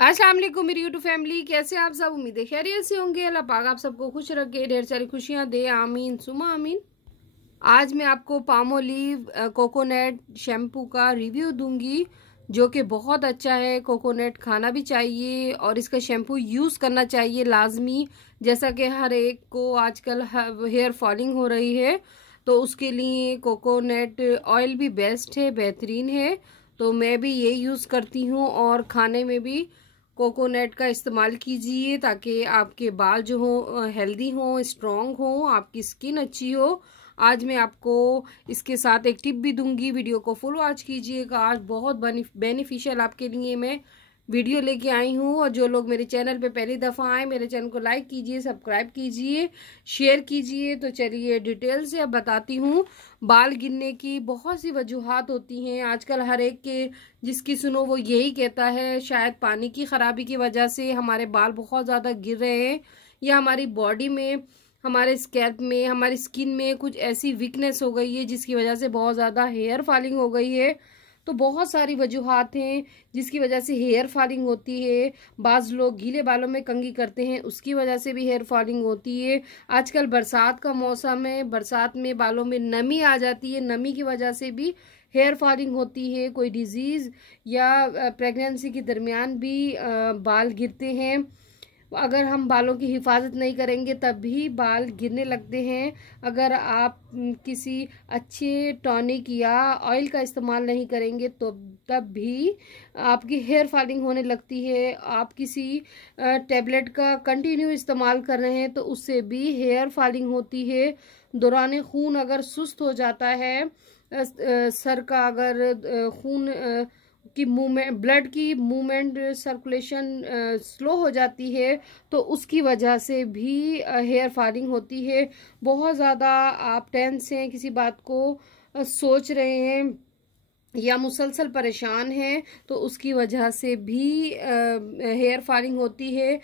अस्सलाम वालेकुम मेरी यूट्यूब फैमिली, कैसे आप सब? उम्मीद है खैरियत से होंगे। अल्लाह पाक आप सबको खुश रखे, ढेर सारी खुशियां दे, आमीन सुमा आमीन। आज मैं आपको पामोलीव कोकोनट शैम्पू का रिव्यू दूंगी जो कि बहुत अच्छा है। कोकोनट खाना भी चाहिए और इसका शैम्पू यूज़ करना चाहिए लाजमी। जैसा कि हर एक को आजकल हेयर फॉलिंग हो रही है, तो उसके लिए कोकोनट ऑयल भी बेस्ट है, बेहतरीन है। तो मैं भी ये यूज़ करती हूँ और खाने में भी कोकोनट का इस्तेमाल कीजिए ताकि आपके बाल जो हो हेल्दी हो, स्ट्रॉन्ग हो, आपकी स्किन अच्छी हो। आज मैं आपको इसके साथ एक टिप भी दूंगी, वीडियो को फुल वॉच कीजिएगा। आज बहुत बेनिफिशियल आपके लिए मैं वीडियो लेके आई हूँ। और जो लोग मेरे चैनल पे पहली दफ़ा आए, मेरे चैनल को लाइक कीजिए, सब्सक्राइब कीजिए, शेयर कीजिए। तो चलिए डिटेल से अब बताती हूँ। बाल गिरने की बहुत सी वजूहात होती हैं आजकल, हर एक के जिसकी सुनो वो यही कहता है शायद पानी की खराबी की वजह से हमारे बाल बहुत ज़्यादा गिर रहे हैं, या हमारी बॉडी में, हमारे स्कैल्प में, हमारी स्किन में कुछ ऐसी वीकनेस हो गई है जिसकी वजह से बहुत ज़्यादा हेयर फॉलिंग हो गई है। तो बहुत सारी वजूहात हैं जिसकी वजह से हेयर फॉलिंग होती है। बाज़ लोग गीले बालों में कंघी करते हैं, उसकी वजह से भी हेयर फॉलिंग होती है। आजकल बरसात का मौसम है, बरसात में बालों में नमी आ जाती है, नमी की वजह से भी हेयर फॉलिंग होती है। कोई डिजीज़ या प्रेगनेंसी के दरमियान भी बाल गिरते हैं। अगर हम बालों की हिफाजत नहीं करेंगे तब भी बाल गिरने लगते हैं। अगर आप किसी अच्छे टॉनिक या ऑयल का इस्तेमाल नहीं करेंगे तो तब भी आपकी हेयर फॉलिंग होने लगती है। आप किसी टैबलेट का कंटिन्यू इस्तेमाल कर रहे हैं तो उससे भी हेयर फॉलिंग होती है। दौरान खून अगर सुस्त हो जाता है, सर का अगर खून की मूवमेंट, ब्लड की मूवमेंट, सर्कुलेशन स्लो हो जाती है तो उसकी वजह से भी हेयर फॉलिंग होती है। बहुत ज़्यादा आप टेंस हैं, किसी बात को सोच रहे हैं या मुसलसल परेशान हैं तो उसकी वजह से भी हेयर फॉलिंग होती है।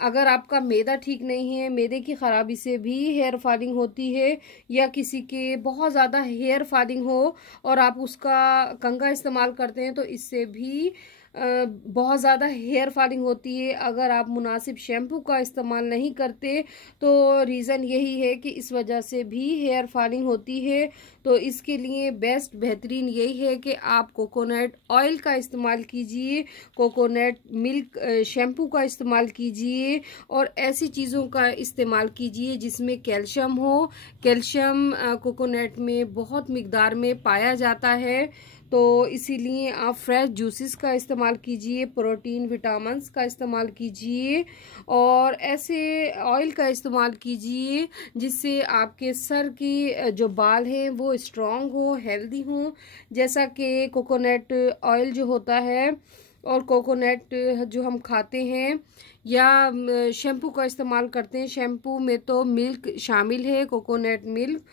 अगर आपका मैदा ठीक नहीं है, मैदे की ख़राबी से भी हेयर फॉलिंग होती है। या किसी के बहुत ज़्यादा हेयर फॉलिंग हो और आप उसका कंघा इस्तेमाल करते हैं तो इससे भी बहुत ज़्यादा हेयर फॉलिंग होती है। अगर आप मुनासिब शैम्पू का इस्तेमाल नहीं करते तो रीज़न यही है कि इस वजह से भी हेयर फॉलिंग होती है। तो इसके लिए बेस्ट बेहतरीन यही है कि आप कोकोनट ऑयल का इस्तेमाल कीजिए, कोकोनट मिल्क शैम्पू का इस्तेमाल कीजिए और ऐसी चीज़ों का इस्तेमाल कीजिए जिसमें कैल्शियम हो। कैल्शियम कोकोनट में बहुत मिकदार में पाया जाता है, तो इसीलिए आप फ्रेश जूसेस का इस्तेमाल कीजिए, प्रोटीन विटामिन्स का इस्तेमाल कीजिए और ऐसे ऑयल का इस्तेमाल कीजिए जिससे आपके सर की जो बाल हैं वो स्ट्रॉन्ग हो, हेल्दी हो। जैसा कि कोकोनट ऑयल जो होता है और कोकोनट जो हम खाते हैं या शैम्पू का इस्तेमाल करते हैं, शैम्पू में तो मिल्क शामिल है, कोकोनट मिल्क।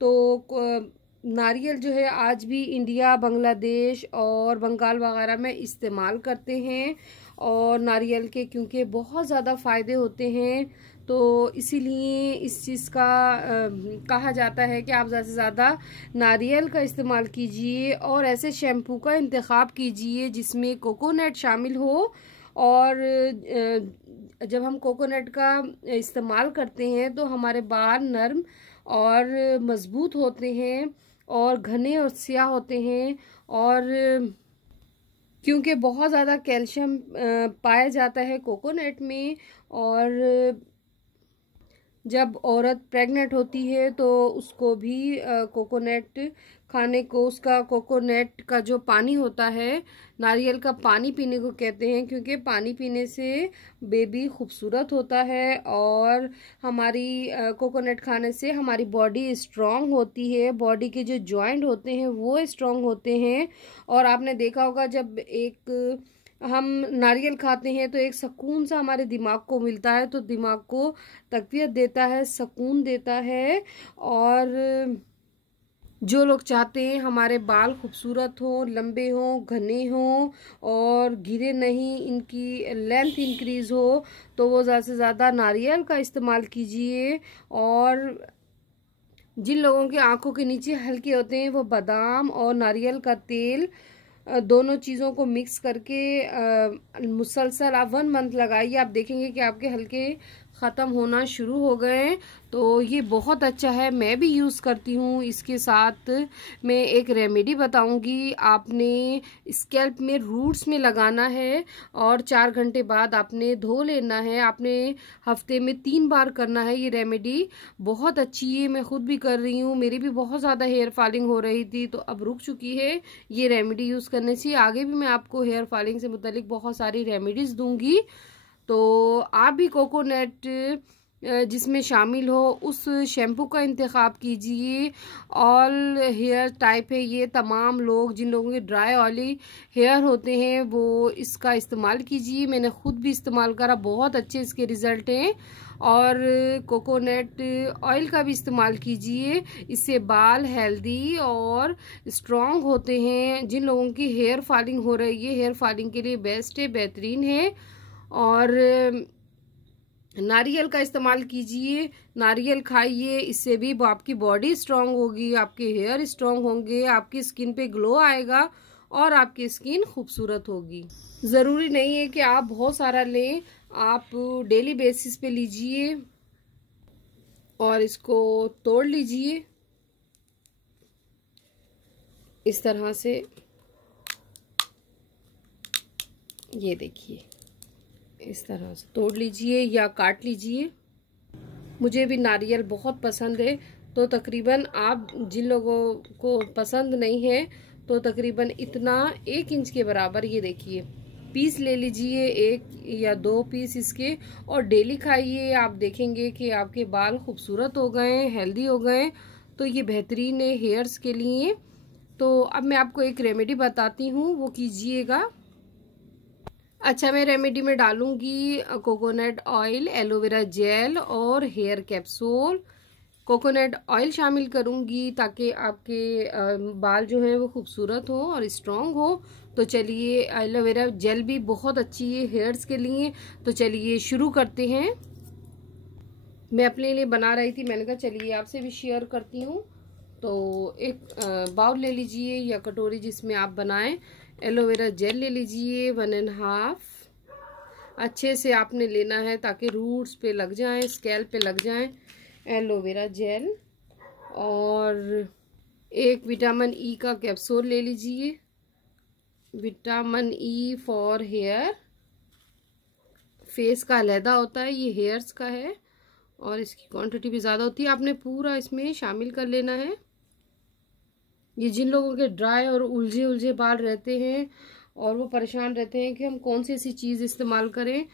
तो नारियल जो है आज भी इंडिया, बांग्लादेश और बंगाल वगैरह में इस्तेमाल करते हैं और नारियल के क्योंकि बहुत ज़्यादा फ़ायदे होते हैं तो इसीलिए इस चीज़ का कहा जाता है कि आप ज़्यादा से ज़्यादा नारियल का इस्तेमाल कीजिए और ऐसे शैम्पू का इंतखाब कीजिए जिसमें कोकोनट शामिल हो। और जब हम कोकोनट का इस्तेमाल करते हैं तो हमारे बाल नरम और मज़बूत होते हैं और घने और स्याह होते हैं। और क्योंकि बहुत ज़्यादा कैल्शियम पाया जाता है कोकोनट में, और जब औरत प्रेग्नेंट होती है तो उसको भी कोकोनट खाने को, उसका कोकोनट का जो पानी होता है, नारियल का पानी पीने को कहते हैं क्योंकि पानी पीने से बेबी खूबसूरत होता है और हमारी कोकोनट खाने से हमारी बॉडी स्ट्रांग होती है, बॉडी के जो जॉइंट होते हैं वो स्ट्रांग होते हैं। और आपने देखा होगा जब एक हम नारियल खाते हैं तो एक सुकून सा हमारे दिमाग को मिलता है, तो दिमाग को तक़वियत देता है, सुकून देता है। और जो लोग चाहते हैं हमारे बाल खूबसूरत हों, लंबे हों, घने हों और गिरे नहीं, इनकी लेंथ इंक्रीज़ हो, तो वो ज़्यादा से ज़्यादा नारियल का इस्तेमाल कीजिए। और जिन लोगों की आंखों के नीचे हल्के होते हैं वो बादाम और नारियल का तेल दोनों चीज़ों को मिक्स करके मुसलसल आप 1 मंथ लगाइए। आप देखेंगे कि आपके हल्के ख़त्म होना शुरू हो गए हैं। तो ये बहुत अच्छा है, मैं भी यूज़ करती हूँ। इसके साथ मैं एक रेमेडी बताऊँगी। आपने स्कैल्प में रूट्स में लगाना है और 4 घंटे बाद आपने धो लेना है। आपने हफ्ते में 3 बार करना है। ये रेमेडी बहुत अच्छी है, मैं खुद भी कर रही हूँ। मेरी भी बहुत ज़्यादा हेयर फॉलिंग हो रही थी, तो अब रुक चुकी है ये रेमेडी यूज़ करने से। आगे भी मैं आपको हेयर फॉलिंग से मुतालिक बहुत सारी रेमेडीज़ दूंगी। तो आप भी कोकोनट जिसमें शामिल हो उस शैम्पू का इंतखाब कीजिए। ऑल हेयर टाइप है ये, तमाम लोग जिन लोगों के ड्राई ऑयली हेयर होते हैं वो इसका इस्तेमाल कीजिए। मैंने ख़ुद भी इस्तेमाल करा, बहुत अच्छे इसके रिज़ल्ट हैं। और कोकोनट ऑयल का भी इस्तेमाल कीजिए, इससे बाल हेल्दी और स्ट्रॉन्ग होते हैं। जिन लोगों की हेयर फॉलिंग हो रही है, हेयर फॉलिंग के लिए बेस्ट है, बेहतरीन है। और नारियल का इस्तेमाल कीजिए, नारियल खाइए, इससे भी आपकी बॉडी स्ट्रांग होगी, आपके हेयर स्ट्रांग होंगे, आपकी स्किन पे ग्लो आएगा और आपकी स्किन खूबसूरत होगी। ज़रूरी नहीं है कि आप बहुत सारा लें, आप डेली बेसिस पे लीजिए और इसको तोड़ लीजिए इस तरह से। ये देखिए, इस तरह से तोड़ लीजिए या काट लीजिए। मुझे भी नारियल बहुत पसंद है, तो तकरीबन आप जिन लोगों को पसंद नहीं है तो तकरीबन इतना 1 इंच के बराबर ये देखिए पीस ले लीजिए, 1 या 2 पीस इसके, और डेली खाइए। आप देखेंगे कि आपके बाल खूबसूरत हो गए, हेल्दी हो गए। तो ये बेहतरीन है हेयर्स के लिए। तो अब मैं आपको एक रेमेडी बताती हूँ, वो कीजिएगा। अच्छा, मैं रेमेडी में डालूंगी कोकोनट ऑयल, एलोवेरा जेल और हेयर कैप्सूल। कोकोनट ऑयल शामिल करूंगी ताकि आपके बाल जो हैं वो खूबसूरत हो और स्ट्रॉन्ग हो। तो चलिए, एलोवेरा जेल भी बहुत अच्छी है हेयर्स के लिए। तो चलिए शुरू करते हैं। मैं अपने लिए बना रही थी, मैंने कहा चलिए आपसे भी शेयर करती हूँ। तो एक बाउल ले लीजिए या कटोरी जिसमें आप बनाएं। एलोवेरा जेल ले लीजिए 1.5। अच्छे से आपने लेना है ताकि रूट्स पे लग जाए, स्कैल्प पे लग जाए एलोवेरा जेल। और एक विटामिन ई का कैप्सूल ले लीजिए, vitamin E for hair. Face का अलहदा होता है, ये हेयर्स का है और इसकी क्वांटिटी भी ज़्यादा होती है। आपने पूरा इसमें शामिल कर लेना है। ये जिन लोगों के ड्राई और उलझे उलझे बाल रहते हैं और वो परेशान रहते हैं कि हम कौन सी ऐसी चीज़ इस्तेमाल करें,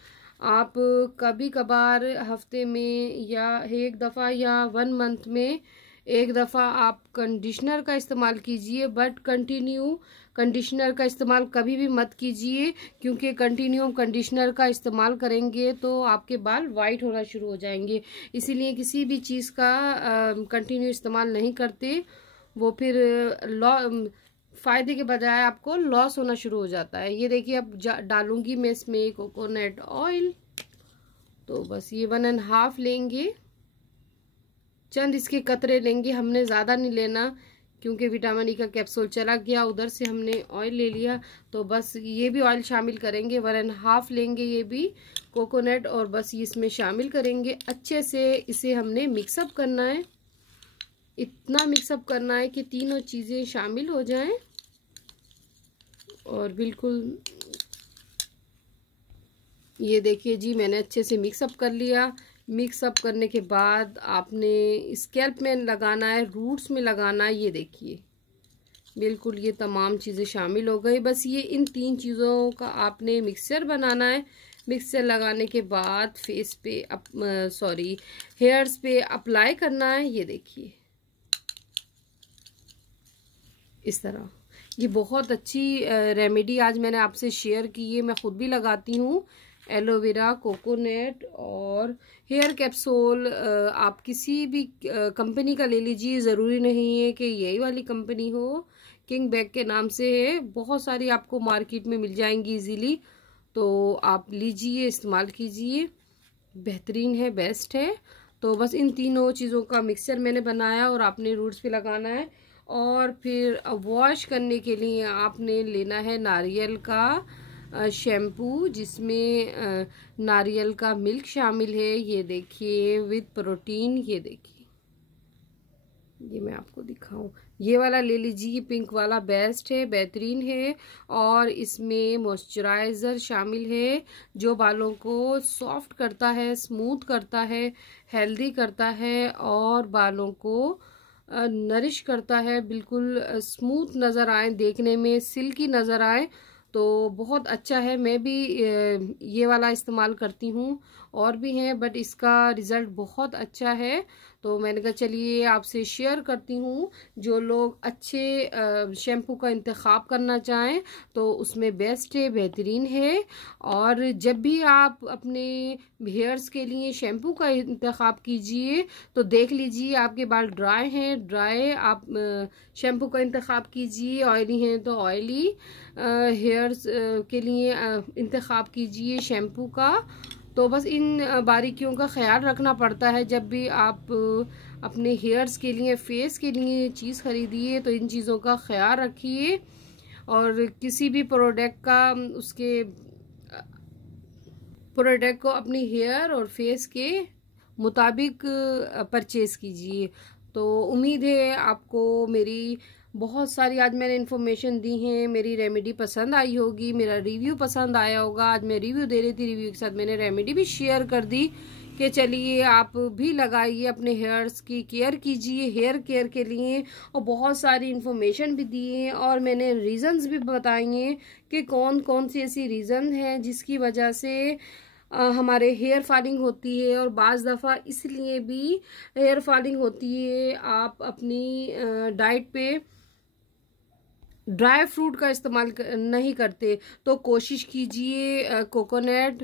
आप कभी कभार हफ्ते में या 1 दफ़ा या 1 मंथ में 1 दफ़ा आप कंडीशनर का इस्तेमाल कीजिए। बट कंटिन्यू कंडीशनर का इस्तेमाल कभी भी मत कीजिए, क्योंकि कंटिन्यू कंडीशनर का इस्तेमाल करेंगे तो आपके बाल वाइट होना शुरू हो जाएंगे। इसीलिए किसी भी चीज़ का कंटिन्यू इस्तेमाल नहीं करते, वो फिर फ़ायदे के बजाय आपको लॉस होना शुरू हो जाता है। ये देखिए, अब डालूंगी मैं इसमें कोकोनट ऑयल। तो बस ये 1.5 लेंगे, चंद इसके कतरे लेंगे, हमने ज़्यादा नहीं लेना क्योंकि विटामिन ई का कैप्सूल चला गया, उधर से हमने ऑयल ले लिया। तो बस ये भी ऑयल शामिल करेंगे, 1.5 लेंगे ये भी कोकोनट, और बस इसमें शामिल करेंगे। अच्छे से इसे हमने मिक्सअप करना है, इतना मिक्सअप करना है कि तीनों चीज़ें शामिल हो जाएं और बिल्कुल। ये देखिए जी, मैंने अच्छे से मिक्सअप कर लिया। मिक्सअप करने के बाद आपने स्कैल्प में लगाना है, रूट्स में लगाना है। ये देखिए बिल्कुल ये तमाम चीज़ें शामिल हो गई। बस ये इन 3 चीज़ों का आपने मिक्सचर बनाना है। मिक्सचर लगाने के बाद फेस पे हेयर्स पे अप्लाई करना है। ये देखिए इस तरह। ये बहुत अच्छी रेमेडी आज मैंने आपसे शेयर की है, मैं खुद भी लगाती हूँ। एलोवेरा, कोकोनट और हेयर कैप्सूल आप किसी भी कंपनी का ले लीजिए, ज़रूरी नहीं है कि यही वाली कंपनी हो। किंग बैग के नाम से है, बहुत सारी आपको मार्केट में मिल जाएंगी इजीली। तो आप लीजिए, इस्तेमाल कीजिए, बेहतरीन है, बेस्ट है। तो बस इन तीनों चीज़ों का मिक्सचर मैंने बनाया और आपने रूट्स पे लगाना है और फिर वॉश करने के लिए आपने लेना है नारियल का शैम्पू, जिसमें नारियल का मिल्क शामिल है। ये देखिए विद प्रोटीन, ये देखिए, ये मैं आपको दिखाऊं, ये वाला ले लीजिए, पिंक वाला बेस्ट है, बेहतरीन है। और इसमें मॉइस्चराइज़र शामिल है जो बालों को सॉफ्ट करता है, स्मूथ करता है, हेल्दी करता है और बालों को नरिश करता है, बिल्कुल स्मूथ नज़र आए, देखने में सिल्की नज़र आए, तो बहुत अच्छा है। मैं भी ये वाला इस्तेमाल करती हूँ, और भी हैं बट इसका रिज़ल्ट बहुत अच्छा है, तो मैंने कहा चलिए आपसे शेयर करती हूँ। जो लोग अच्छे शैम्पू का इंतखाब करना चाहें तो उसमें बेस्ट है, बेहतरीन है। और जब भी आप अपने हेयर्स के लिए शैम्पू का इंतखाब कीजिए तो देख लीजिए आपके बाल ड्राई हैं, ड्राई आप शैम्पू का इंतखाब कीजिए, ऑयली हैं तो ऑयली हेयर्स के लिए इंतखाब कीजिए शैम्पू का। तो बस इन बारीकियों का ख्याल रखना पड़ता है जब भी आप अपने हेयर्स के लिए, फेस के लिए चीज़ खरीदिए, तो इन चीज़ों का ख्याल रखिए। और किसी भी प्रोडक्ट का, उसके प्रोडक्ट को अपनी हेयर और फेस के मुताबिक परचेज़ कीजिए। तो उम्मीद है आपको मेरी बहुत सारी आज मैंने इन्फॉर्मेशन दी हैं, मेरी रेमेडी पसंद आई होगी, मेरा रिव्यू पसंद आया होगा। आज मैं रिव्यू दे रही थी, रिव्यू के साथ मैंने रेमेडी भी शेयर कर दी कि चलिए आप भी लगाइए, अपने हेयर्स की केयर कीजिए, हेयर केयर के लिए। और बहुत सारी इन्फॉर्मेशन भी दी है और मैंने रीज़न्स भी बताई हैं कि कौन कौन सी ऐसी रीज़न है जिसकी वजह से हमारे हेयर फॉलिंग होती है। और बाज़ दफ़ा इसलिए भी हेयर फॉलिंग होती है, आप अपनी डाइट पे ड्राई फ्रूट का इस्तेमाल नहीं करते, तो कोशिश कीजिए कोकोनट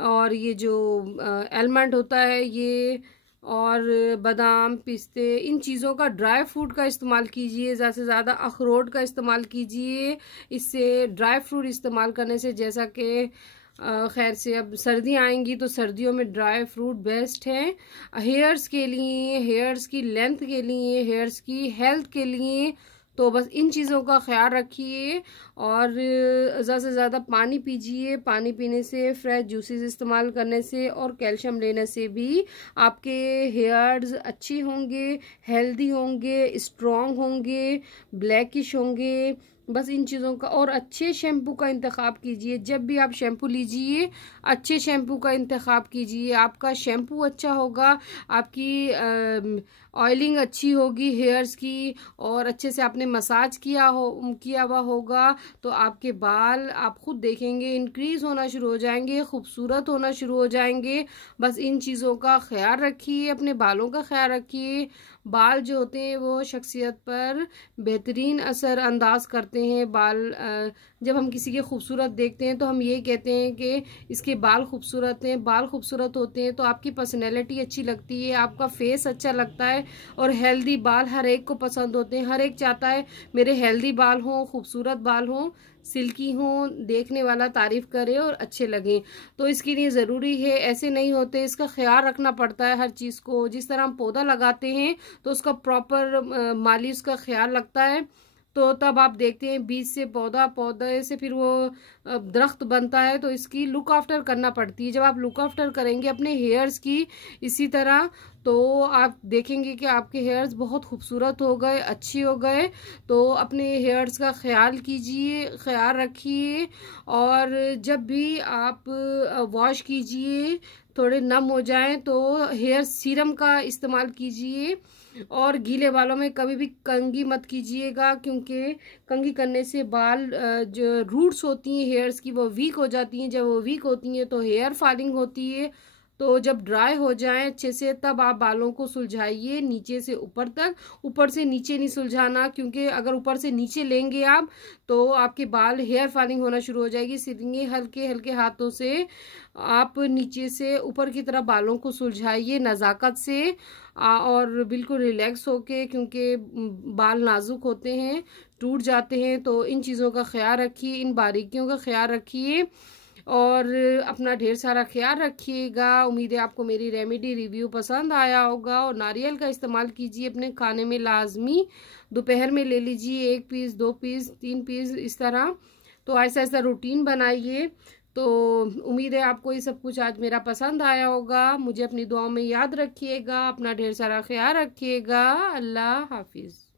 और ये जो आलमंड होता है ये, और बादाम, पिस्ते, इन चीज़ों का ड्राई फ्रूट का इस्तेमाल कीजिए। ज़्यादा से ज़्यादा अखरोट का इस्तेमाल कीजिए। इससे ड्राई फ्रूट इस्तेमाल करने से, जैसा कि खैर से अब सर्दियाँ आएंगी तो सर्दियों में ड्राई फ्रूट बेस्ट है हेयर्स के लिए, हेयर्स की लेंथ के लिए, हेयर्स की हेल्थ के लिए। तो बस इन चीज़ों का ख्याल रखिए और ज़्यादा से ज़्यादा पानी पीजिए। पानी पीने से, फ्रेश जूसेस इस्तेमाल करने से और कैल्शियम लेने से भी आपके हेयर्स अच्छी होंगे, हेल्दी होंगे, स्ट्रॉन्ग होंगे, ब्लैकिश होंगे। बस इन चीज़ों का, और अच्छे शैम्पू का इंतखाब कीजिए। जब भी आप शैम्पू लीजिए अच्छे शैम्पू का इंतखाब कीजिए। आपका शैम्पू अच्छा होगा, आपकी ऑयलिंग अच्छी होगी हेयर्स की, और अच्छे से आपने मसाज किया हुआ होगा, तो आपके बाल आप खुद देखेंगे इंक्रीज़ होना शुरू हो जाएंगे, खूबसूरत होना शुरू हो जाएंगे। बस इन चीज़ों का ख्याल रखिए, अपने बालों का ख्याल रखिए। बाल जो होते हैं वो शख्सियत पर बेहतरीन असर अंदाज करते हैं। जब हम किसी के खूबसूरत देखते हैं तो हम ये कहते हैं कि इसके बाल खूबसूरत हैं। बाल खूबसूरत होते हैं तो आपकी पर्सनैलिटी अच्छी लगती है, आपका फेस अच्छा लगता है। और हेल्दी बाल हर एक को पसंद होते हैं, हर एक चाहता है मेरे हेल्दी बाल हों, खूबसूरत बाल हों, सिल्की हों, देखने वाला तारीफ करे और अच्छे लगें। तो इसके लिए ज़रूरी है, ऐसे नहीं होते, इसका ख्याल रखना पड़ता है हर चीज़ को। जिस तरह हम पौधा लगाते हैं तो उसका प्रॉपर माली उसका ख्याल लगता है, तो तब आप देखते हैं बीज से पौधा, पौधे से फिर वो दरख्त बनता है। तो इसकी लुक आफ्टर करना पड़ती है। जब आप लुक आफ्टर करेंगे अपने हेयर्स की इसी तरह, तो आप देखेंगे कि आपके हेयर्स बहुत खूबसूरत हो गए, अच्छी हो गए। तो अपने हेयर्स का ख्याल कीजिए, ख्याल रखिए। और जब भी आप वॉश कीजिए, थोड़े नम हो जाएं तो हेयर सीरम का इस्तेमाल कीजिए। और गीले बालों में कभी भी कंघी मत कीजिएगा, क्योंकि कंघी करने से बाल जो रूट्स होती हैं हेयर्स की वो वीक हो जाती हैं। जब वो वीक होती हैं तो हेयर फॉलिंग होती है। तो जब ड्राई हो जाएं अच्छे से तब आप बालों को सुलझाइए नीचे से ऊपर तक। ऊपर से नीचे नहीं सुलझाना, क्योंकि अगर ऊपर से नीचे लेंगे आप तो आपके बाल हेयर फॉलिंग होना शुरू हो जाएगी। इसलिए हल्के हल्के हाथों से आप नीचे से ऊपर की तरफ बालों को सुलझाइए नज़ाकत से और बिल्कुल रिलैक्स होके, क्योंकि बाल नाजुक होते हैं, टूट जाते हैं। तो इन चीज़ों का ख्याल रखिए, इन बारीकियों का ख्याल रखिए। और अपना ढेर सारा ख्याल रखिएगा। उम्मीद है आपको मेरी रेमेडी रिव्यू पसंद आया होगा। और नारियल का इस्तेमाल कीजिए अपने खाने में लाजमी। दोपहर में ले लीजिए 1 पीस, 2 पीस, 3 पीस, इस तरह। तो ऐसा ऐसा रूटीन बनाइए। तो उम्मीद है आपको ये सब कुछ आज मेरा पसंद आया होगा। मुझे अपनी दुआओं में याद रखिएगा। अपना ढेर सारा ख्याल रखिएगा। अल्लाह हाफिज़।